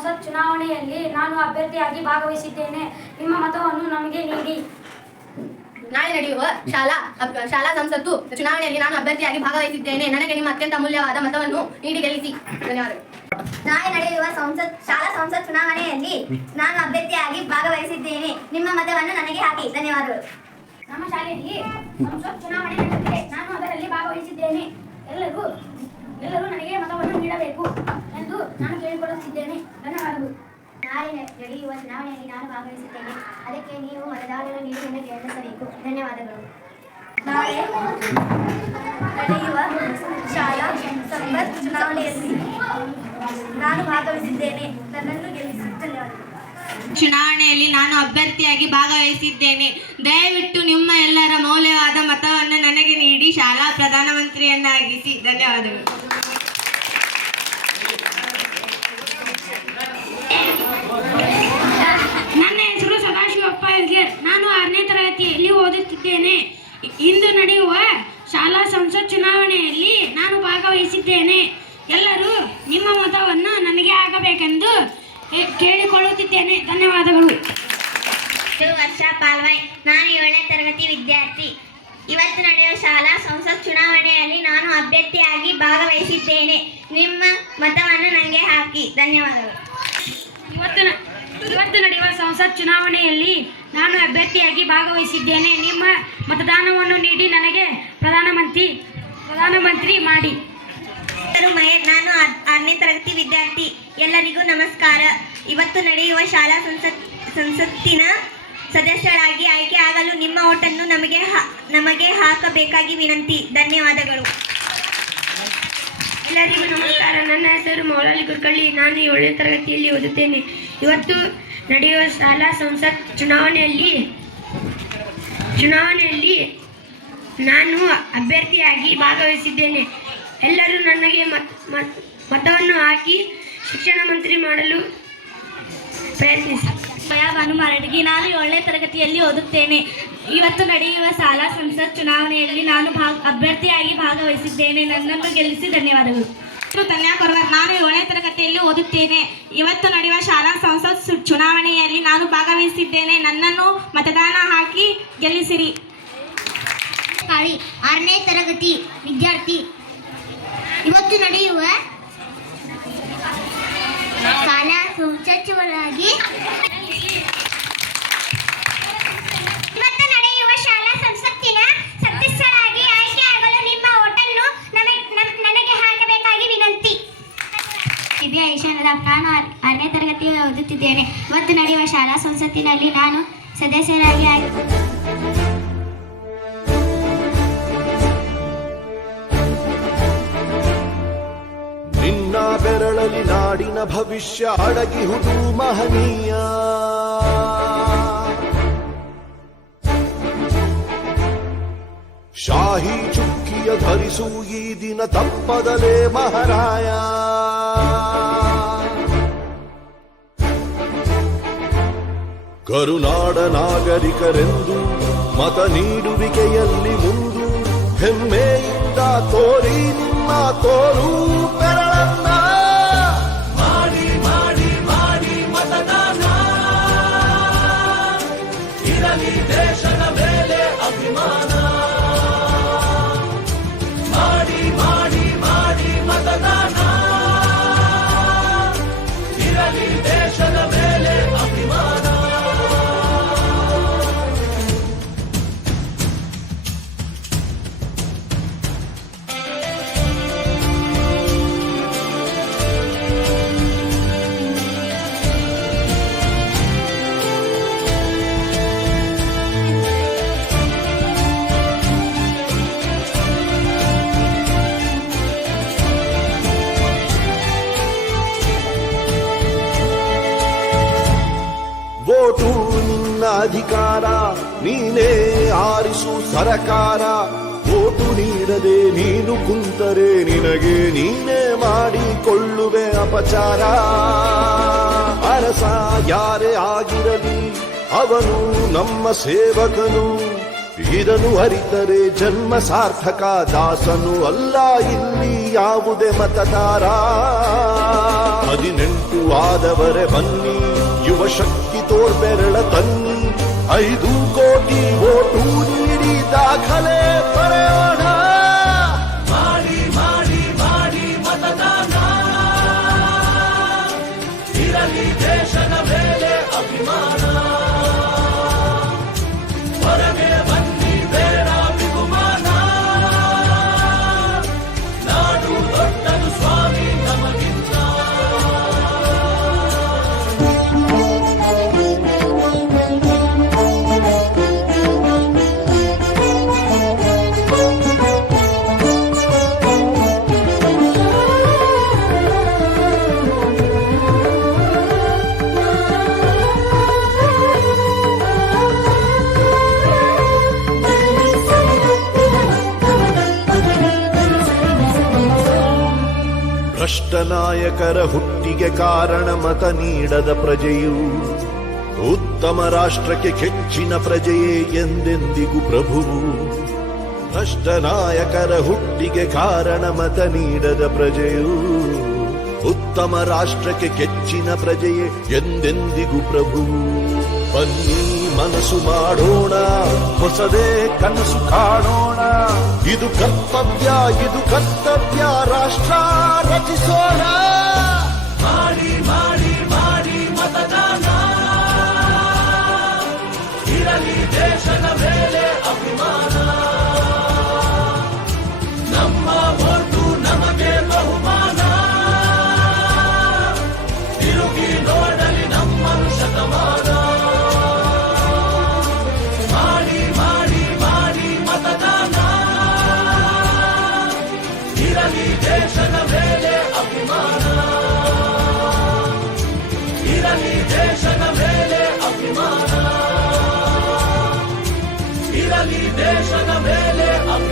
ಸಂಸತ್ ಚುನಾವಣೆಯಲ್ಲಿ ನಾನು ಅಭ್ಯರ್ಥಿಯಾಗಿ ಭಾಗವಹಿಸಿದ್ದೇನೆ. ನಿಮ್ಮ ಮತವನ್ನು ನಮಗೆ ನೀಡಿ. ನಾಳೆ ನಡೆಯುವ ಶಾಲಾ ಸಂಸತ್ತು ಚುನಾವಣೆಯಲ್ಲಿ ನಾನು ಅಭ್ಯರ್ಥಿಯಾಗಿ ಭಾಗವಹಿಸಿದ್ದೇನೆ. ನನಗೆ ನಿಮ್ಮ ಅತ್ಯಂತ ಅಮೂಲ್ಯವಾದ ಮತವನ್ನು ನೀಡಿ ಗೆಲ್ಲಿಸಿ. ಧನ್ಯವಾದಗಳು. ನಾಳೆ ನಡೆಯುವ ಶಾಲಾ ಸಂಸತ್ ಚುನಾವಣೆಯಲ್ಲಿ ನಾನು ಅಭ್ಯರ್ಥಿಯಾಗಿ ಭಾಗವಹಿಸಿದ್ದೇನೆ. ನಿಮ್ಮ ಮತವನ್ನು ನನಗೆ ಹಾಕಿ. ಧನ್ಯವಾದಗಳು. ನಮ್ಮ ಶಾಲೆಯಲ್ಲಿ ಸಂಸತ್ ಚುನಾವಣೆ ನಡೆದಿದೆ. ನಾನು ಅದರಲ್ಲಿ ಭಾಗವಹಿಸಿದ್ದೇನೆ. ಎಲ್ಲರೂ ನನಗೆ ಮತವನ್ನು ನೀಡಬೇಕು ಎಂದು ನಾನು ಕೇಳಿಕೊಳ್ಳುತ್ತಿದ್ದೇನೆ. ಧನ್ಯವಾದಗಳು. ನಾಳೆ ನಡೆಯುವ ಚುನಾವಣೆಯಲ್ಲಿ ನಾನು ಭಾಗವಹಿಸಿದ್ದೇನೆ. ಅದಕ್ಕೆ ನೀವು ಮತದಾರರ ನಿಲುವನ್ನು ಕೇಳಿಸಬೇಕು. ಧನ್ಯವಾದಗಳು. ನಾಳೆ ನಡೆಯುವ ಶಾಲಾ ಸಂಸತ್ ಚುನಾವಣೆಯಲ್ಲಿ ನಾನು ಭಾಗವಹಿಸಿದ್ದೇನೆ. ನನ್ನನ್ನು ಗೆಲ್ಲಿಸಿ. ಧನ್ಯವಾದಗಳು. ಚುನಾವಣೆಯಲ್ಲಿ ನಾನು ಅಭ್ಯರ್ಥಿಯಾಗಿ ಭಾಗವಹಿಸಿದ್ದೇನೆ. ದಯವಿಟ್ಟು ನಿಮ್ಮ ಎಲ್ಲರ ಮೌಲ್ಯವಾದ ಮತವನ್ನು ನನಗೆ ನೀಡಿ ಶಾಲಾ ಪ್ರಧಾನಮಂತ್ರಿಯನ್ನಾಗಿಸಿ. ಧನ್ಯವಾದಗಳು. ನನ್ನ ಹೆಸರು ಸದಾಶಿವಪ್ಪ ಹೆಗ್ಗೇರ್. ನಾನು 6ನೇ ತರಗತಿಯಲ್ಲಿ ಓದುತ್ತಿದ್ದೇನೆ. ಇಂದು ನಡೆಯುವ ಶಾಲಾ ಸಂಸತ್ ಚುನಾವಣೆಯಲ್ಲಿ ನಾನು ಭಾಗವಹಿಸಿದ್ದೇನೆ. ಎಲ್ಲರೂ ನಿಮ್ಮ ಮತವನ್ನು ನನಗೆ ಹಾಕಬೇಕೆಂದು ಕೇಳಿಕೊಳ್ಳುತ್ತಿದ್ದೇನೆ. ಧನ್ಯವಾದಗಳು. ವರ್ಷ ಪಾಲ್ವಾಯ್. ನಾನು 7ನೇ ತರಗತಿ ವಿದ್ಯಾರ್ಥಿ. ಇವತ್ತು ನಡೆಯುವ ಶಾಲಾ ಸಂಸತ್ ಚುನಾವಣೆಯಲ್ಲಿ ನಾನು ಅಭ್ಯರ್ಥಿಯಾಗಿ ಭಾಗವಹಿಸಿದ್ದೇನೆ. ನಿಮ್ಮ ಮತವನ್ನು ನನಗೆ ಹಾಕಿ. ಧನ್ಯವಾದಗಳು. ಇವತ್ತು ನಡೆಯುವ ಸಂಸತ್ ಚುನಾವಣೆಯಲ್ಲಿ ನಾನು ಅಭ್ಯರ್ಥಿಯಾಗಿ ಭಾಗವಹಿಸಿದ್ದೇನೆ. ನಿಮ್ಮ ಮತದಾನವನ್ನು ನೀಡಿ ನನಗೆ ಪ್ರಧಾನಮಂತ್ರಿ ಮಾಡಿ. ನಾನು 6ನೇ ತರಗತಿ ವಿದ್ಯಾರ್ಥಿ. ಎಲ್ಲರಿಗೂ ನಮಸ್ಕಾರ. ಇವತ್ತು ನಡೆಯುವ ಶಾಲಾ ಸಂಸತ್ತಿನ ಸದಸ್ಯರಾಗಿ ಆಯ್ಕೆಯಾಗಲು ನಿಮ್ಮ ಓಟನ್ನು ನಮಗೆ ಹಾಕಬೇಕಾಗಿ ವಿನಂತಿ. ಧನ್ಯವಾದಗಳು. ಎಲ್ಲರಿಗೂ ನಮಸ್ಕಾರ. ನನ್ನ ಹೆಸರು ಮೌಲಾಲಿ ಗುರ್ಕಳ್ಳಿ. ನಾನು 7ನೇ ತರಗತಿಯಲ್ಲಿ ಓದುತ್ತೇನೆ. ಇವತ್ತು ನಡೆಯುವ ಶಾಲಾ ಸಂಸತ್ ಚುನಾವಣೆಯಲ್ಲಿ ನಾನು ಅಭ್ಯರ್ಥಿಯಾಗಿ ಭಾಗವಹಿಸಿದ್ದೇನೆ. ಎಲ್ಲರೂ ನನಗೆ ಮತವನ್ನು ಹಾಕಿ ಶಿಕ್ಷಣ ಮಂತ್ರಿ ಮಾಡಲು ಪ್ರಯತ್ನಿಸಿ. ಭಾನು ಮಾರಡ್ಗಿ. ನಾನು 7ನೇ ತರಗತಿಯಲ್ಲಿ ಓದುತ್ತೇನೆ. ಇವತ್ತು ನಡೆಯುವ ಶಾಲಾ ಸಂಸತ್ ಚುನಾವಣೆಯಲ್ಲಿ ನಾನು ಅಭ್ಯರ್ಥಿಯಾಗಿ ಭಾಗವಹಿಸಿದ್ದೇನೆ. ನನ್ನನ್ನು ಗೆಲ್ಲಿಸಿ. ಧನ್ಯವಾದಗಳು. ತನ್ಯಾ ಕೊರವರ್. ನಾನು 7ನೇ ತರಗತಿಯಲ್ಲಿ ಓದುತ್ತೇನೆ. ಇವತ್ತು ನಡೆಯುವ ಶಾಲಾ ಸಂಸತ್ ಚುನಾವಣೆಯಲ್ಲಿ ನಾನು ಭಾಗವಹಿಸಿದ್ದೇನೆ. ನನ್ನನ್ನು ಮತದಾನ ಹಾಕಿ ಗೆಲ್ಲಿಸಿರಿ. ಕಾಳಿ. 6ನೇ ತರಗತಿ ವಿದ್ಯಾರ್ಥಿ. ಇವತ್ತು ನಡೆಯುವ ಶಾಲಾ ಸಂಸತ್ ಚುನಾವಣೆಯಲ್ಲಿ ಸದಸ್ಯರಾಗಿ ಆಯ್ಕೆಯಾಗಲು ನಿಮ್ಮ ಓಟನ್ನು ನನಗೆ ಹಾಕಬೇಕಾಗಿ ವಿನಂತಿ. ನಾನು 6ನೇ ತರಗತಿಯಲ್ಲಿ ಓದುತ್ತಿದ್ದೇನೆ. ಇವತ್ತು ನಡೆಯುವ ಶಾಲಾ ಸಂಸತ್ತಿನಲ್ಲಿ ನಾನು ಸದಸ್ಯರಾಗಿ ನಿನ್ನ ಬೆರಳಲಿ ನಾಡಿನ ಭವಿಷ್ಯ ಅಡಗಿಹುದು ಮಹನೀಯ. ಶಾಹಿ ಚುಕ್ಕಿಯ ಧರಿಸು ಈ ದಿನ ತಪ್ಪದಲೇ ಮಹಾರಾಯ. ಕರುನಾಡ ನಾಗರಿಕರೆಂದು ಮತ ನೀಡುವಿಕೆಯಲ್ಲಿ ಮುಂದು ಹೆಮ್ಮೆಯಿಂದ ತೋರಿ ನಿಮ್ಮ ತೋರು ಬೆರಳನ್ನ. ಮಾಡಿ ಮಾಡಿ ಮಾಡಿ ಮತದಾನ ಇರಲಿ ದೇಶದ ಮೇಲೆ ಅಭಿಮಾನ. ಮಾಡಿ ಮಾಡಿ ಮಾಡಿ ಮತದಾನ ಇರಲಿ ದೇಶದ ಮೇಲೆ ಅಭಿಮಾನ. ವೋಟು ನಿನ್ನ ಅಧಿಕಾರ, ನೀನೇ ಆರಿಸು ಸರಕಾರ. ವೋಟು ನೀಡದೆ ನೀನು ಕುಂತರೆ ನಿನಗೆ ನೀನೇ ಮಾಡಿಕೊಳ್ಳುವೆ ಅಪಚಾರ. ಅರಸ ಯಾರೇ ಆಗಿರಲಿ ಅವನು ನಮ್ಮ ಸೇವಕನು. ಇದನ್ನು ಅರಿತರೆ ಜನ್ಮ ಸಾರ್ಥಕ. ದಾಸನು ಅಲ್ಲ ಇಲ್ಲಿ ಯಾವುದೇ ಮತದಾರ. 18 ಆದವರೆ ಬನ್ನಿ, ಯುವ ಶಕ್ತಿ ತೋರ್ಬೆರಳ ತನ್ನಿ, 5 ಕೋಟಿ ಓಟು ನೀಡಿ ದಾಖಲೆ ಬರೆಯೋಣ. ಮಾಡಿ ಮಾಡಿ ಮಾಡಿ ಮತದಾನ, ಇರಲಿ ದೇಶದ ಮೇಲೆ ಅಭಿಮಾನ. ಹೊರಗೆ ಬನ್ನಿ ಬೇಡ ಬಿಗುಮಾನ, ನಾಡು ದೊಡ್ಡದು ಸ್ವಾಮಿ ನಮಗಿಂತ. ಭ್ರಷ್ಟ ನಾಯಕರ ಹುಟ್ಟಿಗೆ ಕಾರಣ ಮತ ನೀಡದ ಪ್ರಜೆಯು, ಉತ್ತಮ ರಾಷ್ಟ್ರಕ್ಕೆ ಕೆಚ್ಚಿನ ಪ್ರಜೆಯೇ ಎಂದೆಂದಿಗೂ ಪ್ರಭುವು. ಭ್ರಷ್ಟ ನಾಯಕರ ಹುಟ್ಟಿಗೆ ಕಾರಣ ಮತ ನೀಡದ ಪ್ರಜೆಯು, ಉತ್ತಮ ರಾಷ್ಟ್ರಕ್ಕೆ ಕೆಚ್ಚಿನ ಪ್ರಜೆಯೇ ಎಂದೆಂದಿಗೂ ಪ್ರಭುವು. ಬನ್ನಿ ಮನಸ್ಸು ಮಾಡೋಣ, ಹೊಸದೇ ಕನಸು ಕಾಣೋಣ. ಇದು ಕರ್ತವ್ಯ, ಇದು ಕರ್ತವ್ಯ, ರಾಷ್ಟ್ರ ರಚಿಸೋಣ. ಮಾಡಿ ಮಾಡಿ ಮಾಡಿ ಮತದಾನ, ಇರಲಿ ದೇಶದ ಮೇಲೆ ಅಭಿಮಾನ. ನಮ್ಮ ಓಟು ನಮಗೆ ಬಹುಮಾನ, ತಿರುಗಿ ನೋಡಲಿ ನಮ್ಮನು ಶತಮಾನ. ಮಾಡಿ ಮಾಡಿ ಮಾಡಿ ಮತದಾನ, ಇರಲಿ ದೇಶದ ಮೇಲೆ ಅಭಿಮಾನ. ಇರಲಿ ದೇಶದ ಮೇಲೆ ಅಭಿಮಾನ. ಇರಲಿ ದೇಶದ ಮೇಲೆ ಅಭಿಮಾನ.